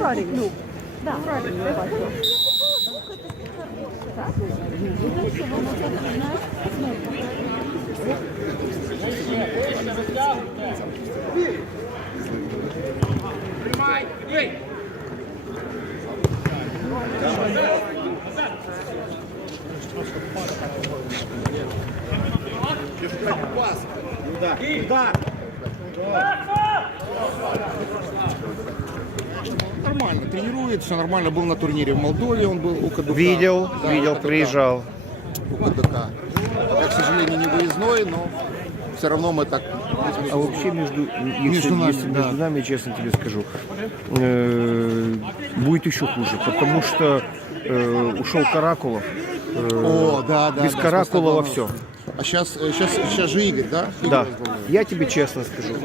Урарію. Да. Урарію, я бачу. Нормально, тренирует, все нормально. Был на турнире в Молдове, он был у КДК. Видел, Да, видел, у КДК. приезжал. У КДК. Я, к сожалению, не выездной, но все равно мы так... А вообще между, если, Между нами, если да. между нами, честно тебе скажу, э, будет еще хуже, потому что э, ушел Каракулов. э, О, да, да. без да, Каракулова просто, все. А сейчас, сейчас, сейчас же Игорь, да? Игорь Да, возглавляет. я тебе честно скажу.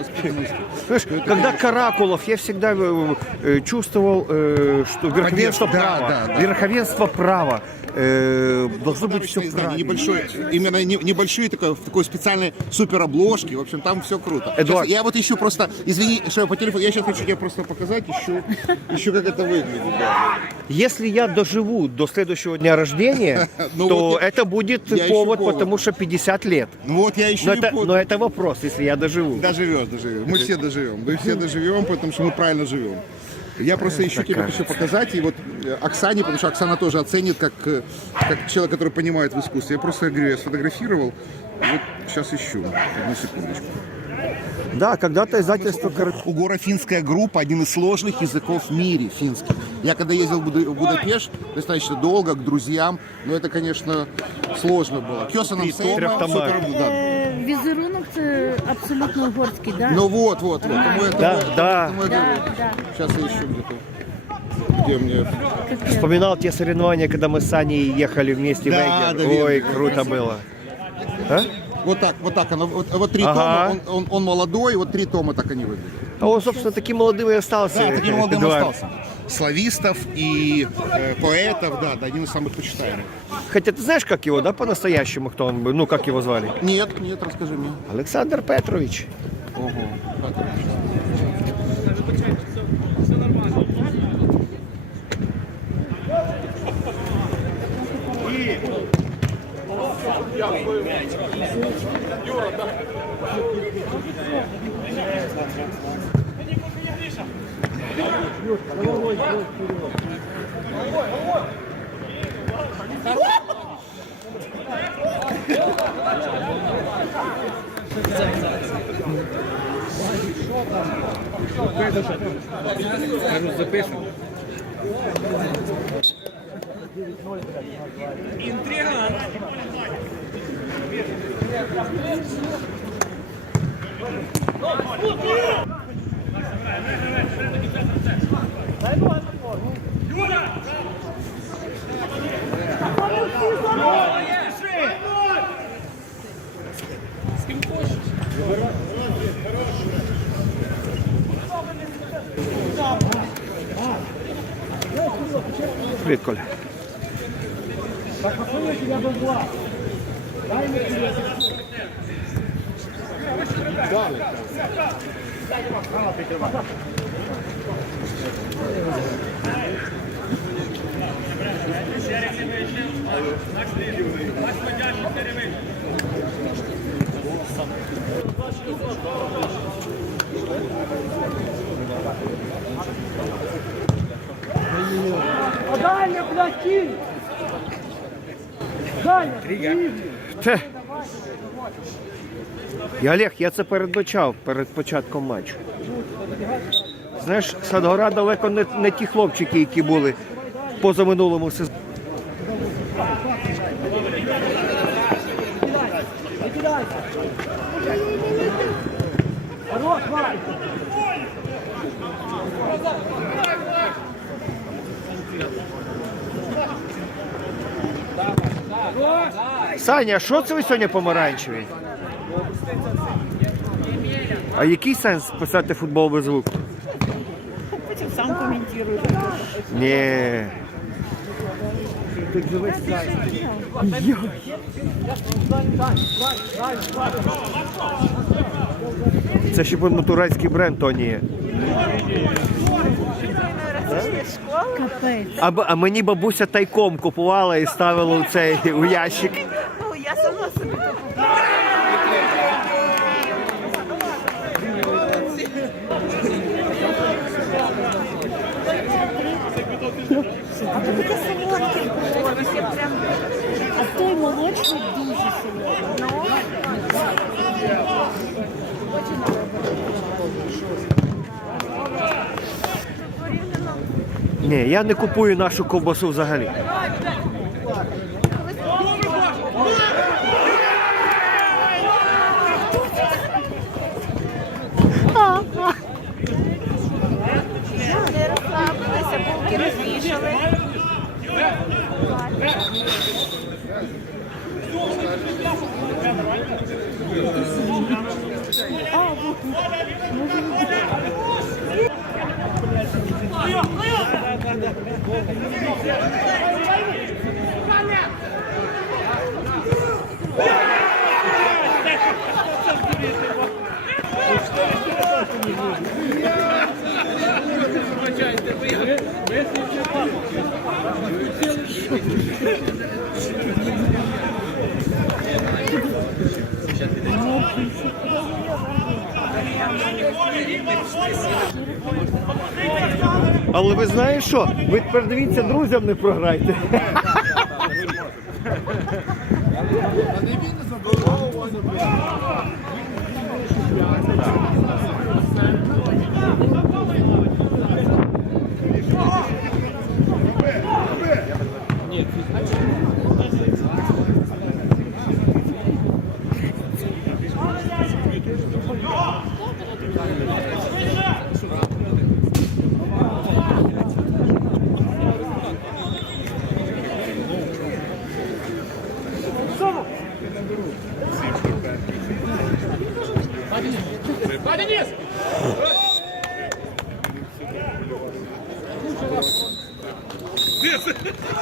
Знаешь, когда Каракулов, я всегда э, э, чувствовал, э, что верховенство Да, права, да, да. верховенство права Э, должно быть все правильно. небольшой, именно не- небольшие такой, в такой специальной супер обложке. В общем, там все круто. Эдуард. Я вот ищу просто, извини, что я по телефону, я сейчас хочу тебе просто показать, ищу, ищу как это выглядит. да. Если я доживу до следующего дня рождения, Ну то вот я- это будет я повод, повод. потому что 50 лет. Ну вот я ищу Но это, под- но это вопрос, если я доживу. Доживешь, доживешь. Мы все доживем. Мы все доживем, потому что мы правильно живем. Я просто ищу тебе хочу показать, и вот э, Оксане, потому что Оксана тоже оценит, как, э, как человек, который понимает в искусстве. Я просто говорю, я сфотографировал, вот сейчас ищу. Одну секундочку. Да, когда-то издательство Кар- Угоро-финская группа – один из сложных языков в мире, финский. Я когда ездил в Буда- в Будапешт, достаточно долго, к друзьям, но это, конечно, сложно было. Кёсаном Сейма, супер, да. Е, Візерунок це абсолютно угорський, да? Ну вот, вот, вот. Тому я- Да, тому- да. тому я Да, говорю. да. Сейчас я ищу где-то. Где мне... Вспоминал те соревнования, когда мы с Аней ехали вместе Да, в Эгер. да, верно. Ой, круто было. А? Вот так, вот так. Оно, вот, вот три Ага. тома, он, он, он молодой, вот три тома так они выглядят. А он, собственно, таким молодым и остался. Да, таким молодым Эдуард. остался. Славистов и э, поэтов, да, да, один из самых почитаемых. Хотя ты знаешь, как его, да, по-настоящему, кто он был? Ну, как его звали? Нет, нет, расскажи мне. Александр Петрович. Ого. Как это? Привет, Коля. Дальня, блядь, кинь! Те. І Олег, я це передбачав перед початком матчу. Знаєш, Садгора далеко не, не ті хлопчики, які були позаминулому сезоні. Саня, що це ви сьогодні помаранчеві? А який сенс писати футбол без звуку? Потім сам коментуєш. Ні. Це ще по-моєму турецький бренд, то ні. Школи. А, б- а мені бабуся тайком купувала і ставила у цей у ящик. Ну, я сама собі то купила. А то таке солодке було, таке прям, А той молочний дуже ну, Ні, я не купую нашу ковбасу взагалі. Але ви знаєте що? Ви тепер дивіться, друзям не програйте. Денис! Денис!